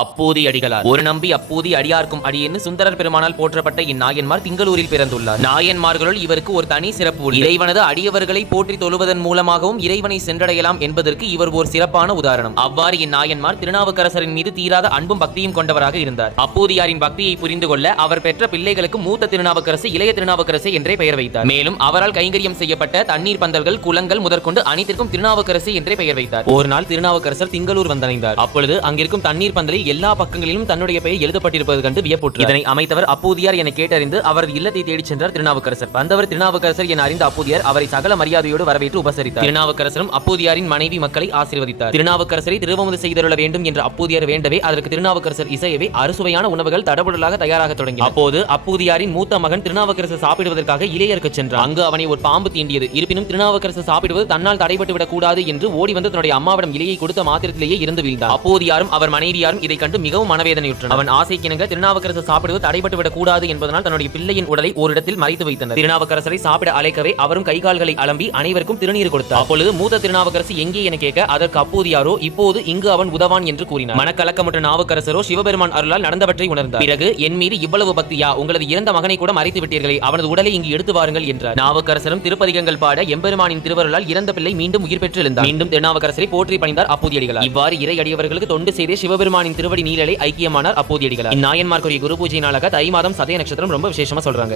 அப்போதி அடிகளார் ஒரு நம்பி அப்போதி அடியார்க்கும் அடியேன்னு சுந்தரர் பெருமானால் போற்றப்பட்ட இந்நாயன்மார் திங்களூரில் பிறந்துள்ளார். நாயன்மார்களுள் இவருக்கு ஒரு தனி சிறப்பு உண்டு. இறைவனது அடியவர்களை போற்றி தொழுவதன் மூலமாகவும் இறைவனை சென்றடையலாம் என்பதற்கு இவர் ஒரு சிறப்பான உதாரணம். அவ்வாறு இந்நாயன்மார் திருநாவுக்கரசரின் மீது தீராத அன்பும் பக்தியும் கொண்டவராக இருந்தார். அப்போதியாரின் பக்தியை புரிந்து கொள்ள அவர் பெற்ற பிள்ளைகளுக்கு மூத்த திருநாவுக்கரசு, இளைய திருநாவுக்கரசு என்றே பெயர் வைத்தார். மேலும் அவரால் கைங்கரியம் செய்யப்பட்ட தண்ணீர் பந்தல்கள், குளங்கள் முதற்கொண்டு அனைத்திற்கும் திருநாவுக்கரசு என்றே பெயர் வைத்தார். ஒரு நாள் திருநாவுக்கரசர் திங்களூர் வந்தடைந்தார். அப்பொழுது அங்கிருக்கும் தண்ணீர் பந்தலில் எல்லா பக்கங்களிலும் தன்னுடைய பெயர் எழுதப்பட்டிருப்பது கண்டு வியப்புற்றார். இதனை அமைத்தவர் அப்போதியார் என கேட்டறிந்து அவரது இல்லத்தை தேடிச் சென்றார் திருநாவுக்கரசர். வந்தவர் திருநாவுக்கரசர் என அறிந்த அப்போதியார் அவரை சகல மரியாதையோடு வரவேற்று உபசரித்தார். திருநாவுக்கரசரும் அப்போதியாரின் மனைவி மக்களை ஆசீர்வதித்தார். திருநாவுக்கரசரை திருவமுது செய்தருள வேண்டும் என்ற அப்போதியார் வேண்டவே அதற்கு திருநாவுக்கரசர் இசையவே அறுசுவையான உணவுகள் தடபுடலாக தயாராக தொடங்கி அப்போது அப்போதியாரின் மூத்த மகன் திருநாவுக்கரசர் சாப்பிடுவதற்காக இளையருக்கு சென்றார். அங்கு அவனை ஒரு பாம்பு தீண்டியது. இருப்பினும் திருநாவுக்கரசர் சாப்பிடுவது தன்னால் தடைபட்டு விடக் கூடாது என்று ஓடி வந்து தன்னுடைய அம்மாவிடம் இலையை கொடுத்த மாத்திரத்திலேயே இருந்து வீழ்ந்தார். அப்போதியாரும் அவர் மனைவியாரும் இதை கண்டு மிகவும் மனவேதனையுற்றனர். அவன் ஆசைக்கிணங்க திருநாவுக்கரசர் சாப்பிடுவது தடைபட்டு விடக் கூடாது என்பதனால் தன்னுடைய பிள்ளையின் உடலை ஒரு இடத்தில் மறைத்து வைத்தனர். திருநாவுக்கரசரை சாப்பிட அழைக்கவே அவரும் கைகால்களை அலம்பி அனைவருக்கும் திருநீர் கொடுத்தார். அப்பொழுது மூத்த திருநாவுக்கரசு எங்கே என கேட்க அதற்கு அப்போதியாரோ இப்போது இங்கு அவன் உதவான் என்று கூறினார். மனக்கலக்கமுற்ற நாவுக்கரசரோ சிவபெருமான் அருளால் நடந்தவற்றை உணர்ந்தார். பிறகு என் மீது இவ்வளவு பக்தியா, உங்களது இறந்த மகனை கூட மறைத்து விட்டீர்களே, அவனது உடலை இங்கு எடுத்து வாருங்கள் என்றார். நாவுக்கரசரும் திருப்பதிகங்கள் பாட எம்பெருமானின் திருவருளால் இறந்த பிள்ளை மீண்டும் உயிர் பெற்று எழுந்தார். மீண்டும் திருநாவுக்கரசரை போற்றி பணிந்தார் அப்போதியடிகளார். இவ்வாறு இறை அடியவர்களுக்கு தொண்டு செய்தே சிவபெருமானின் திருவடி நீழலை ஐக்கியமானார் அப்போதியடிகளார். இந்நாயன்மார்க்குரிய குரு பூஜை நாளாக தை மாதம் சதய நட்சத்திரம் ரொம்ப விசேஷமா சொல்றாங்க.